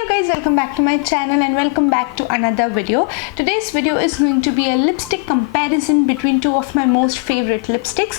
you guys, welcome back to my channel and welcome back to another video. Today's video is going to be a lipstick comparison between two of my most favorite lipsticks.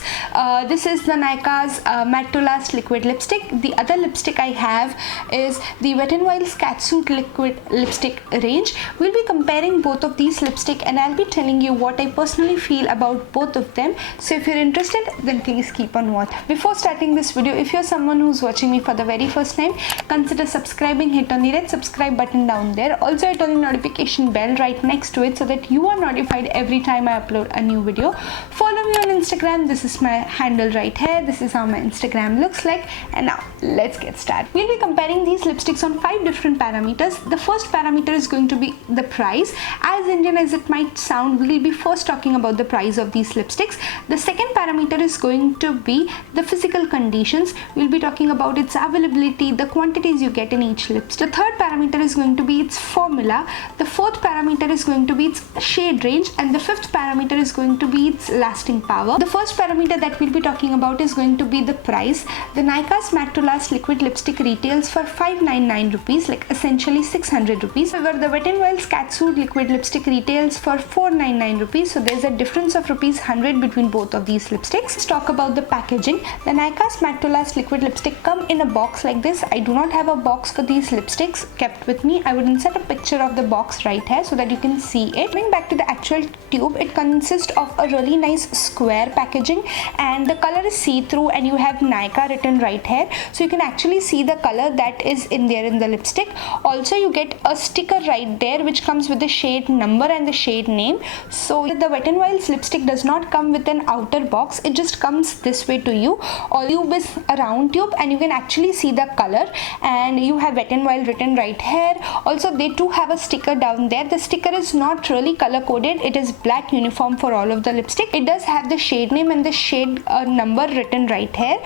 This is the Nykaa's Matte to Last liquid lipstick. The other lipstick I have is the Wet n Wild's Catsuit liquid lipstick range. We'll be comparing both of these lipstick and I'll be telling you what I personally feel about both of them. So if you're interested, then please keep on watching. Before starting this video, if you're someone who's watching me for the very first time, consider subscribing. Hit on the red subscribe button down there. Also hit on the notification bell right next to it so that you are notified every time I upload a new video. Follow me on Instagram. This is my handle right here. This is how my Instagram looks like. And now let's get started. We'll be comparing these lipsticks on 5 different parameters. The first parameter is going to be the price. As Indian as it might sound, we'll be first talking about the price of these lipsticks. The second parameter is going to be the physical conditions. We'll be talking about its availability, the quantities you get in each lipstick. The third parameter is going to be its formula. The fourth parameter is going to be its shade range, and the fifth parameter is going to be its lasting power. The first parameter that we'll be talking about is going to be the price. The Nykaa's Matte to Last liquid lipstick retails for 599 rupees, like essentially 600 rupees. However, the Wet n Wild's Catsuit liquid lipstick retails for 499 rupees, so there's a difference of rupees 100 between both of these lipsticks. Let's talk about the packaging. The Nykaa's Matte to Last liquid lipstick come in a box like this. I do not have a box for these lipsticks kept with me. I would insert a picture of the box right here so that you can see it. Coming back to the actual tube, it consists of a really nice square packaging and the color is see-through and you have Nykaa written right here, so you can actually see the color that is in there in the lipstick. Also you get a sticker right there which comes with the shade number and the shade name. So the Wet n Wild's lipstick does not come with an outer box, it just comes this way to you. All tube is a round tube and you can actually see the color, and you have Wet n Wild written right here. Also they too have a sticker down there. The sticker is not really color coded, it is black uniform for all of the lipstick. It does have the shade name and the shade number written right here.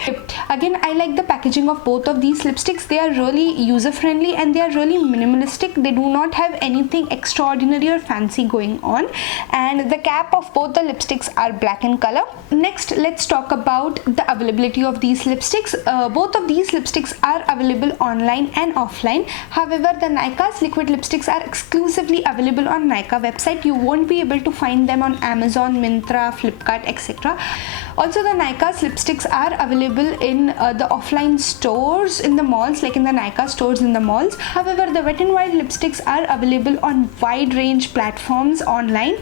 Again, I like the packaging of both of these lipsticks. They are really user friendly and they are really minimalistic. They do not have anything extraordinary or fancy going on, and the cap of both the lipsticks are black in color. Next, let's talk about the availability of these lipsticks. Both of these lipsticks are available online and offline. However, the Nykaa's liquid lipsticks are exclusively available on Nykaa website. You won't be able to find them on Amazon, Myntra, Flipkart, etc. Also, the Nykaa's lipsticks are available in the offline stores in the malls, like in the Nykaa stores in the malls. However, the Wet n Wild lipsticks are available on wide range platforms online.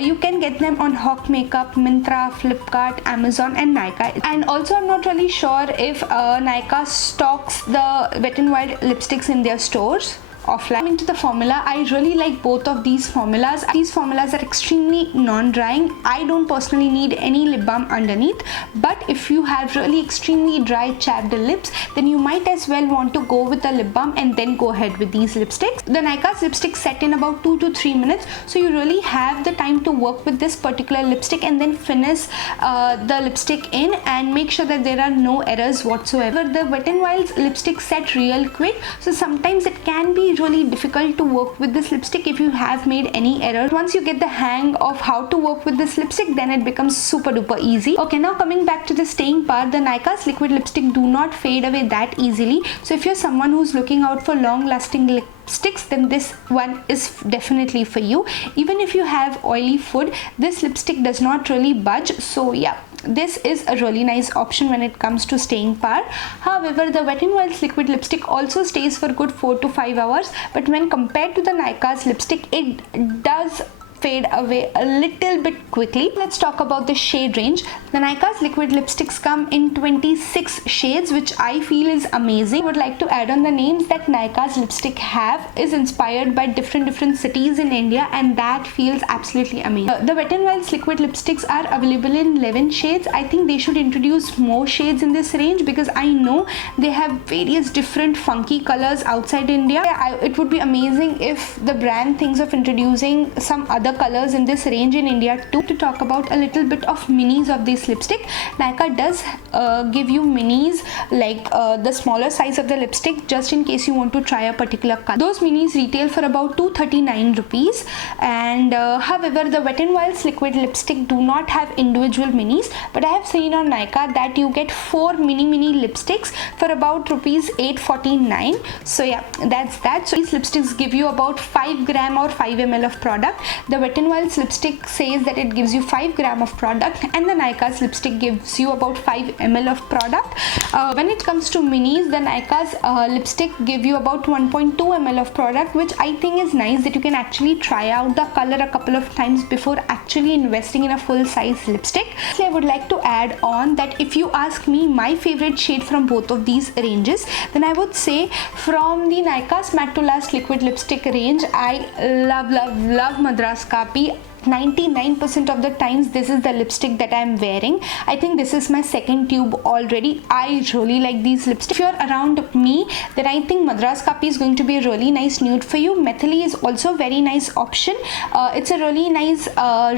You can get them on Hawk Makeup, Myntra, Flipkart, Amazon and Nykaa. And also I'm not really sure if Nykaa stocks the Wet n Wild lipsticks in their stores offline. Coming to the formula, I really like both of these formulas. These formulas are extremely non-drying. I don't personally need any lip balm underneath, but if you have really extremely dry chapped lips, then you might as well want to go with a lip balm and then go ahead with these lipsticks. The Nykaa's lipstick set in about 2 to 3 minutes, so you really have the time to work with this particular lipstick and then finish the lipstick in and make sure that there are no errors whatsoever. The Wet n Wild's lipstick set real quick, so sometimes it can be really difficult to work with this lipstick if you have made any error. Once you get the hang of how to work with this lipstick, then it becomes super duper easy. Okay, now coming back to the staying power, the Nykaa's liquid lipstick do not fade away that easily. So if you're someone who's looking out for long lasting lipsticks, then this one is definitely for you. Even if you have oily food, this lipstick does not really budge. So yeah, this is a really nice option when it comes to staying power. However, the Wet n Wild's liquid lipstick also stays for good 4 to 5 hours, but when compared to the Nykaa's lipstick, it does fade away a little bit quickly. Let's talk about the shade range. The Nykaa's liquid lipsticks come in 26 shades, which I feel is amazing. I would like to add on the names that Nykaa's lipstick have is inspired by different cities in India, and that feels absolutely amazing. The Wet n Wild's liquid lipsticks are available in 11 shades. I think they should introduce more shades in this range because I know they have various different funky colors outside India. It would be amazing if the brand thinks of introducing some other other colors in this range in India too. To talk about a little bit of minis of this lipstick, Nykaa does give you minis, like the smaller size of the lipstick, just in case you want to try a particular color. Those minis retail for about 239 rupees, and however the Wet n Wild's liquid lipstick do not have individual minis, but I have seen on Nykaa that you get 4 mini lipsticks for about rupees 849. So yeah, that's that. So these lipsticks give you about 5 gram or 5 ml of product. The Wet n Wild's lipstick says that it gives you 5 gram of product, and the Nykaa's lipstick gives you about 5 ml of product. When it comes to minis, the Nykaa's lipstick give you about 1.2 ml of product, which I think is nice, that you can actually try out the color a couple of times before actually investing in a full size lipstick. So I would like to add on that if you ask me my favorite shade from both of these ranges, then I would say from the Nykaa's Matte to Last liquid lipstick range, I love Madras Kapi. 99% of the times this is the lipstick that I am wearing. I think this is my second tube already. I really like these lipsticks. If you're around me, then I think Madras Kapi is going to be a really nice nude for you. Methali is also a very nice option. It's a really nice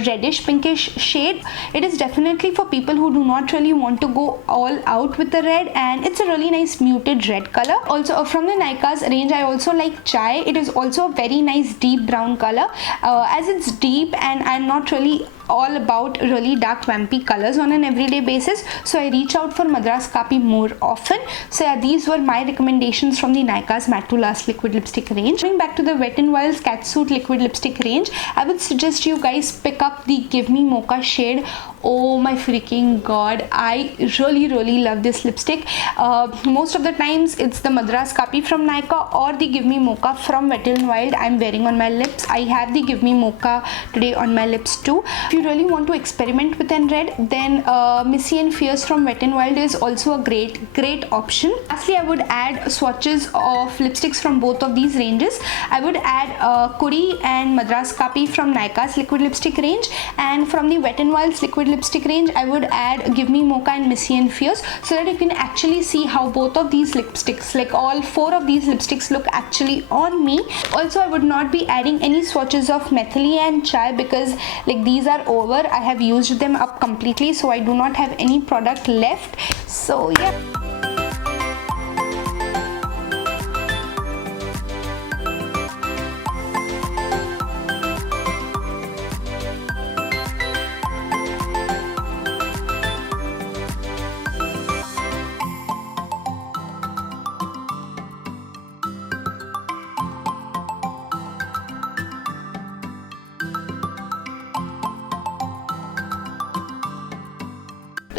reddish pinkish shade. It is definitely for people who do not really want to go all out with the red, and it's a really nice muted red color. Also from the Nykaa's range, I also like Chai. It is also a very nice deep brown color, as it's deep, and I'm not really all about really dark vampy colors on an everyday basis, so I reach out for Madras Kapi more often. So yeah, these were my recommendations from the Nykaa's Matte to Last liquid lipstick range. Coming back to the Wet n Wild's Catsuit liquid lipstick range, I would suggest you guys pick up the Give Me Mocha shade. Oh my freaking god, I really love this lipstick. Most of the times it's the Madras Kapi from Nykaa or the Give Me Mocha from Wet n Wild I'm wearing on my lips. I have the Give Me Mocha today on my lips too. If you really want to experiment with a red, then Missy and Fierce from Wet n Wild is also a great option. Lastly, I would add swatches of lipsticks from both of these ranges. I would add Kuri and Madras Kapi from Nykaa's liquid lipstick range, and from the Wet n Wild's liquid lipstick range, I would add Give Me Mocha and Missy and Fierce, so that you can actually see how both of these lipsticks, like all 4 of these lipsticks, look actually on me. Also, I would not be adding any swatches of Methali and Chai because like these are over. I have used them up completely, so I do not have any product left. So yeah.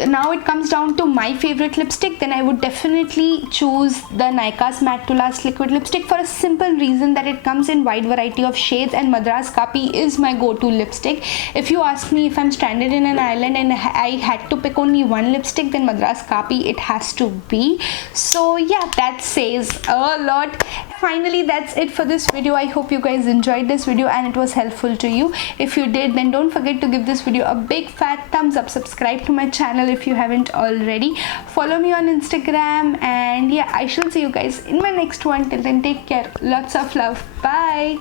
Now it comes down to my favorite lipstick, then I would definitely choose the Nykaa's Matte to Last liquid lipstick for a simple reason that it comes in wide variety of shades, and Madras Kapi is my go-to lipstick. If you ask me if I'm stranded in an island and I had to pick only one lipstick, then Madras Kapi it has to be. So yeah, that says a lot. Finally, that's it for this video. I hope you guys enjoyed this video and it was helpful to you. If you did, then don't forget to give this video a big fat thumbs up. Subscribe to my channel if you haven't already. Follow me on Instagram, and yeah, I shall see you guys in my next one. Till then, take care. Lots of love. Bye.